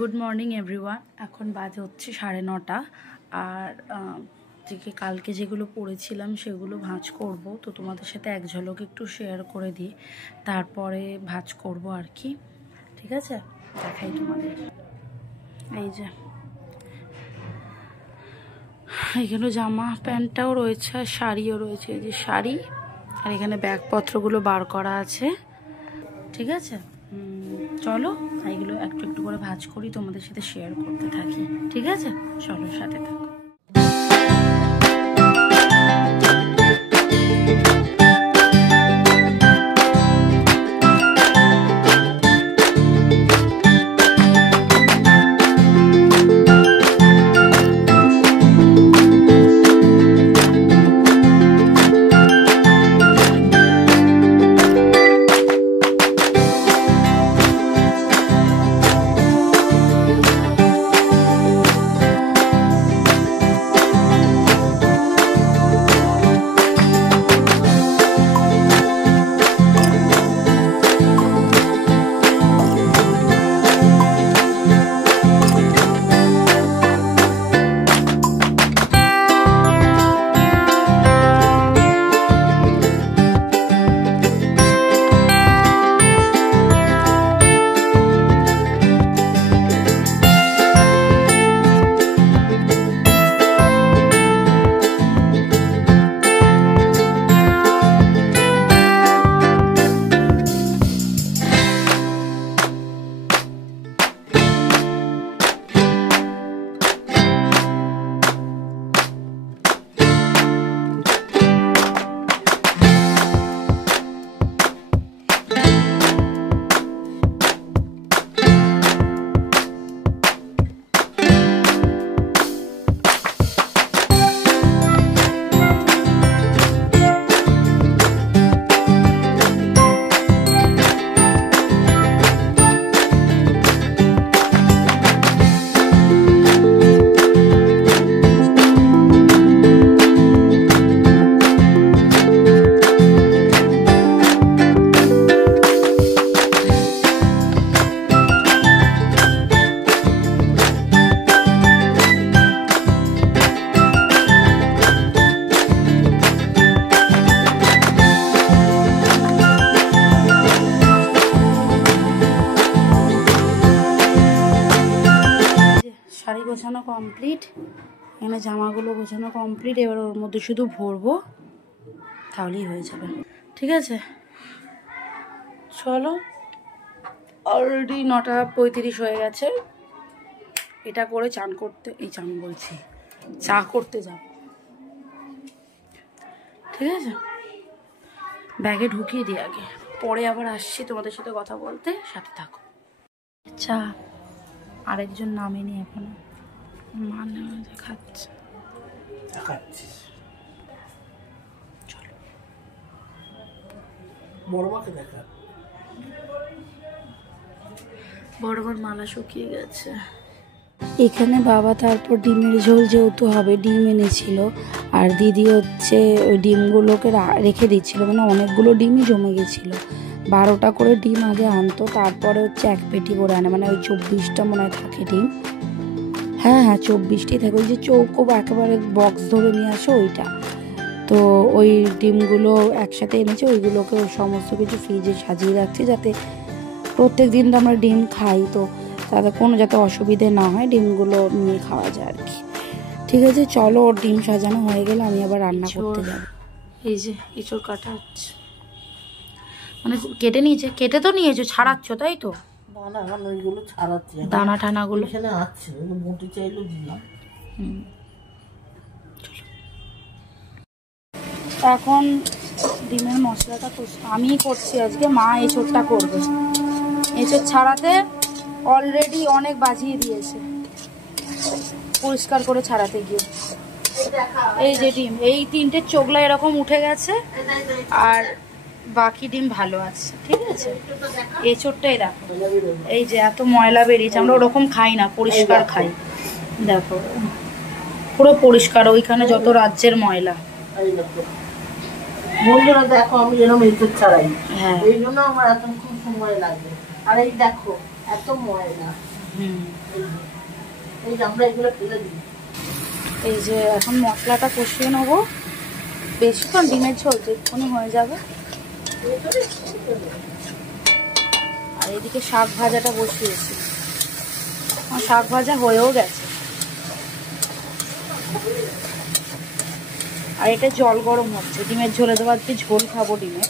Good morning everyone. এখন বাজে হচ্ছে 9:30 আর কালকে যেগুলো পড়েছিলাম সেগুলো ভাঁজ করব, তো তোমাদের সাথে এক ঝলক একটু শেয়ার করে দিই, তারপরে ভাঁজ করব আর কি। ঠিক আছে, দেখাই তোমাদের। এই যে এখানে জামা প্যান্টটাও রয়েছে আর শাড়িও রয়েছে। এই যে শাড়ি, আর এখানে ব্যাগপত্রগুলো বার করা আছে। ঠিক আছে, চলো এইগুলো একটু একটু করে ভাঁজ করি, তোমাদের সাথে শেয়ার করতে থাকি। ঠিক আছে, চলো সাথে থাকো। শাড়ি গোছানো কমপ্লিট, এখানে জামাগুলো গোছানো কমপ্লিট। এবার ওর মধ্যে শুধু ভরবো, তাহলেই হয়ে যাবে। ঠিক আছে, চলো। অলরেডি 9:35 হয়ে গেছে। এটা করে চান বলছি চা করতে যাব। ঠিক আছে, ব্যাগে ঢুকিয়ে দিই আগে, পরে আবার আসছি তোমাদের সাথে কথা বলতে, সাথে থাকো। চা আরেকজন নামেনি এখনো, মানে খাচ্ছে। চলো, বড় মালা শুকিয়ে গেছে। এখানে বাবা তারপর ডিমের ঝোল যেহেতু হবে, ডিম এনেছিল, আর দিদি হচ্ছে ওই ডিমগুলোকে রেখে দিচ্ছিল, মানে অনেকগুলো ডিমই জমে গেছিলো। 12টা করে ডিম আগে আনতো, তারপরে হচ্ছে এক পেটি করে আনে, মানে ওই 24টা মনে হয় থাকে ডিম। হ্যাঁ 24টি থাকে, ওই যে চৌকো একেবারে বক্স ধরে নিয়ে আসে ওইটা। তো ওই ডিমগুলো একসাথে এনেছে, ওইগুলোকে সমস্ত কিছু ফ্রিজে সাজিয়ে রাখছি, যাতে প্রত্যেক দিন তো আমরা ডিম খাই, তো তাতে কোনো যাতে অসুবিধে না হয়, ডিমগুলো নিয়ে খাওয়া যায় আর কি। ঠিক আছে, চলো, ওর ডিম সাজানো হয়ে গেলে আমি আবার রান্না করতে যাব। এই যে এঁচড় কাটা হচ্ছে, মানে কেটে তো নিয়েছো, ছাড়াচ্ছ তাই তো? দানা টানাগুলো এখন ডিমের মশলাটা আমিই করছি আজকে, মা এঁচড়টা করবে। এঁচড় ছাড়াতে অলরেডি অনেক বাজিয়ে দিয়েছে, পরিষ্কার করে ছাড়াতে গিয়ে। এই যে ডিম, এই 3টে চোগলা এরকম উঠে গেছে, আর বাকি ডিম ভালো আছে। ঠিক আছে, এঁচড়টাই দেখো, এই যে এত ময়লা বেরিয়েছে। আমরা ওরকম খাই না, পরিষ্কার খাই। দেখো পুরো পরিষ্কার, ওইখানে যত রাজ্যের ময়লা। বন্ধুরা দেখো, আমি এরকম এঁচড় ছাড়াই, এই জন্য আমার এতক্ষণ সময় লাগে। আর এই দেখো এত ময়লা। এই যে আমরা এগুলো ফেলে দিই। এই যে এখন মশলাটা কষিয়ে নেবো, বেশিক্ষণ ডিমের ঝোল যেক্ষুনি হয়ে যাবে। আর এদিকে শাক ভাজাটা বসিয়েছি, আমার শাক ভাজা হয়েও গেছে। আর এটা জল গরম হচ্ছে, ডিমের ঝোলে দেবো, আজকে ঝোল খাবো ডিমের।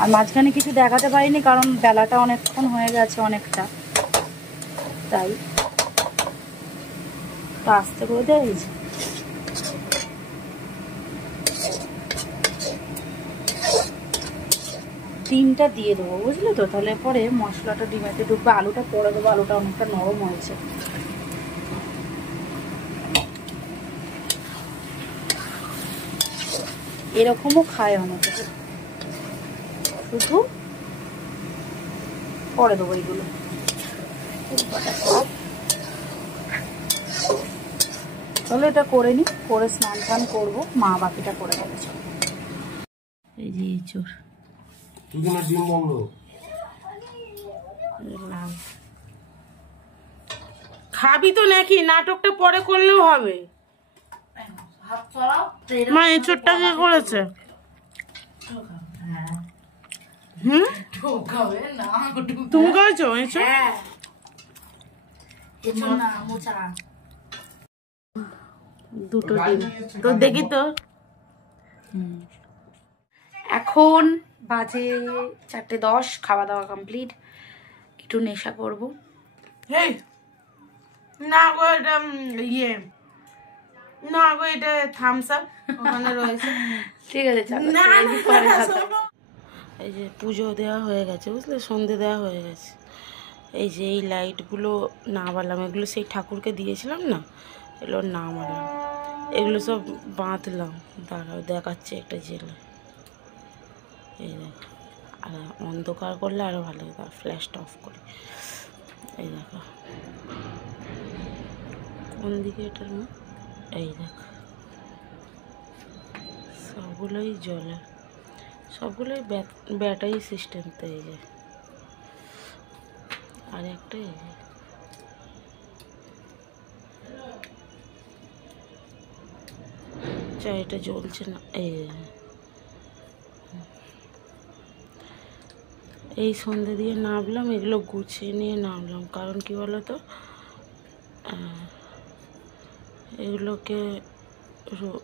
আর মাঝখানে কিছু দেখাতে পারিনি কারণ বেলাটা অনেকক্ষণ হয়ে গেছে, অনেকটা, তাই তো আস্তে করে দেয়। ডিমটা দিয়ে দেবো, বুঝলে তো, তাহলে পরে মশলাটা ডিমেতে ঢুকবে। আলুটা পরে দেবো, আলুটা অনেকটা নরম হয়েছে। এরকমও খায় অনেকে, শুধু পরে দেবো এইগুলো। তাহলে এটা করে নিই, করে স্নান টান করবো, মা বাকিটা করে দেবে। এই যে চোর খাবি তো নাকি? নাটকটা পরে করলেও হবে। মা এঁচোড়টা কে করেছে? তুমি করেছো এঁচোড়? দুটো ডিম তো দেখি তো। এখন বাজে 4:10, খাওয়া দাওয়া কমপ্লিট, একটু নেশা করবো। না গো এটা ইয়ে, না গো এটা থামস আপ ওখানে রয়েছে। ঠিক আছে, না এই যে পুজো দেওয়া হয়ে গেছে, বুঝলে, সন্ধে দেওয়া হয়ে গেছে। এই যে এই লাইটগুলো নামালাম, এগুলো সেই ঠাকুরকে দিয়েছিলাম না, এগুলো নামালাম, এগুলো সব বাঁধলাম। দাঁড়াও দেখাচ্ছে একটা জেলে। এই দেখো, আর অন্ধকার করলে আরও ভালো লাগে, ফ্ল্যাশটা অফ করি। এই দেখো কোন দিকে এটার মুখ, এই দেখো সবগুলোই জ্বলে, সবগুলোই ব্যাটারি সিস্টেম। তো এই যে আর একটা, এই যে এটা জ্বলছে না। এই সন্ধে দিয়ে নামলাম, এগুলো গুছিয়ে নিয়ে নামলাম, কারণ কি বলো তো, এগুলোকে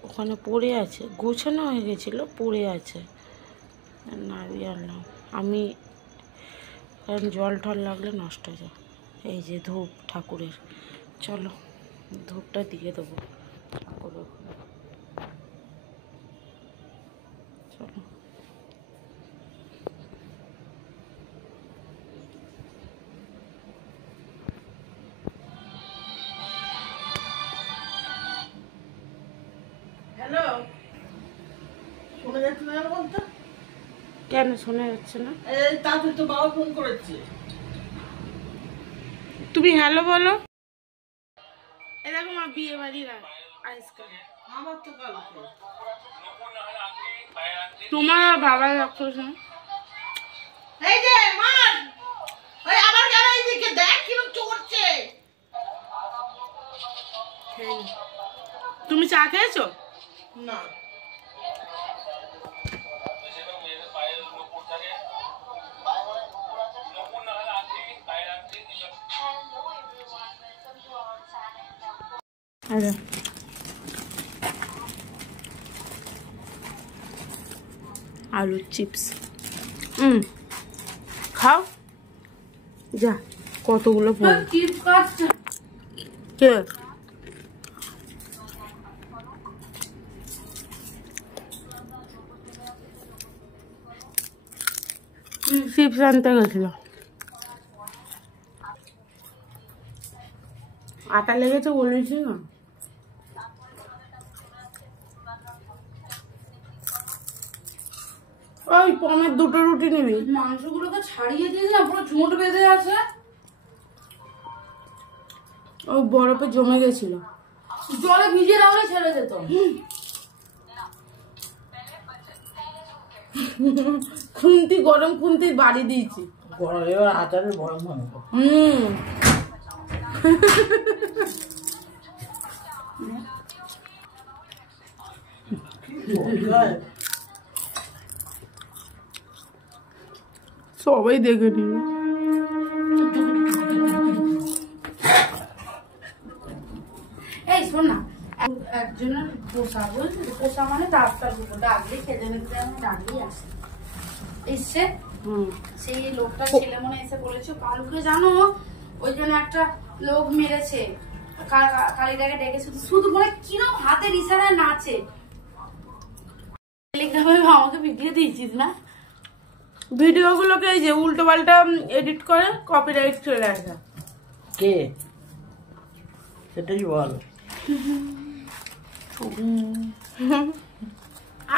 ওখানে পড়ে আছে, গোছানো হয়ে গেছিলো, পড়ে আছে, নামিয়ে আনলাম আমি, কারণ জল টল লাগলে নষ্ট হয়ে যায়। এই যে ধূপ ঠাকুরের, চলো ধূপটা দিয়ে দেবো ঠাকুরের। চলো হ্যালো, শোনা যাচ্ছে না বলতো? কেন শোনা যাচ্ছে না? তাড়াতাড়ি তো বাবা ফোন করেছে। তুমি হ্যালো বলো। এরকম বিয়ে বাড়ির আইসক্রিম আমার তো কালকে তোমার বাবার রক্ত। এই যে মার, ওই আবার গেল এইদিকে, দেখ কিরকম চড়ছে। তুমি চা খেয়েছো? না। আলুর চিপস খাও, যা কতগুলো চিপস খাচ্ছে কে? চিপস আনতে গেছিল, আটা লেগেছে বলেছি না। ওই পমের দুটো রুটি নিবি। মাংসগুলোকে ছাড়িয়ে দিয়ে না, পুরো ঝোঁট বেঁধে আছে। ওই বরফে জমে গেছিল, জলে ভিজিয়ে রাখলে ছেড়ে যেত। খুন্তি, গরম খুন্তি বাড়ি দিয়েছি। আচারের বড় মাংস। সবাই দেখে নিল। এই শোন না, একজনের পোষা, বুঝলি তো? পোষা মানে রাস্তার উপর ডাকলে খেতে নিতে ডাকলেই আসে এসছে। সেই লোকটা ছেলে মনে এসে বলেছে কালকে জানো ওই জন্য একটা লোক মেরেছে, কালীটাকে ডেকে শুধু শুধু বলে কিরম হাতের ইশারায় নাচে। আমাকে ভিডিও দিয়েছিস না? ভিডিও গুলোকে এই যে উল্টো পাল্টা এডিট করে কপিরাইট চলে আসে। কে সেটাই বল।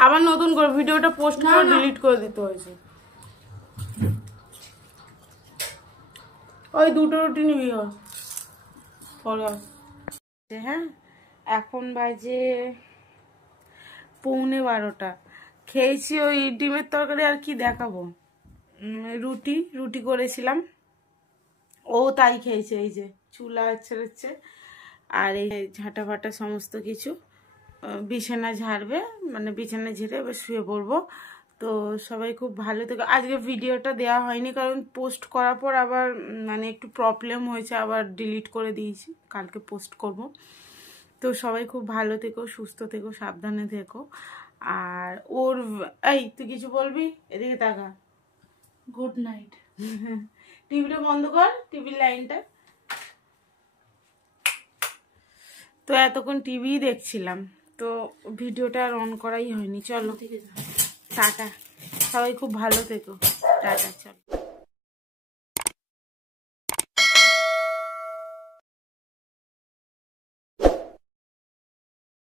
আবার নতুন করে ভিডিওটা পোস্ট করে ডিলিট করে দিতে হয়েছে। ওই দুটো রুটি নিবি। হ্যাঁ, এখন বাজে 11:15। খেয়েছি ওই ডিমের তরকারি, আর কি দেখাবো। রুটি করেছিলাম, ও তাই খেয়েছে। এই যে চুলা ছেড়েছে, আর এই ঝাঁটা ফাটা সমস্ত কিছু। বিছানা ঝাড়বে, মানে বিছানা ঝেড়ে এবার শুয়ে পড়বো। তো সবাই খুব ভালো থেকে। আজকে ভিডিওটা দেওয়া হয়নি কারণ পোস্ট করার পর আবার মানে একটু প্রবলেম হয়েছে, আবার ডিলিট করে দিয়েছি, কালকে পোস্ট করব। তো সবাই খুব ভালো থেকো, সুস্থ থেকো, সাবধানে থেকো। আর ওর এই তুই কিছু বলবি? এদিকে তাকা। Good night. টিভিটা বন্ধ কর, টিভির লাইনটা। তো এতক্ষণ টিভি দেখছিলাম, তো ভিডিওটা আর অন করাই হয়নি। চলো টাটা, সবাই খুব ভালো থেকো, টাটা, চলো।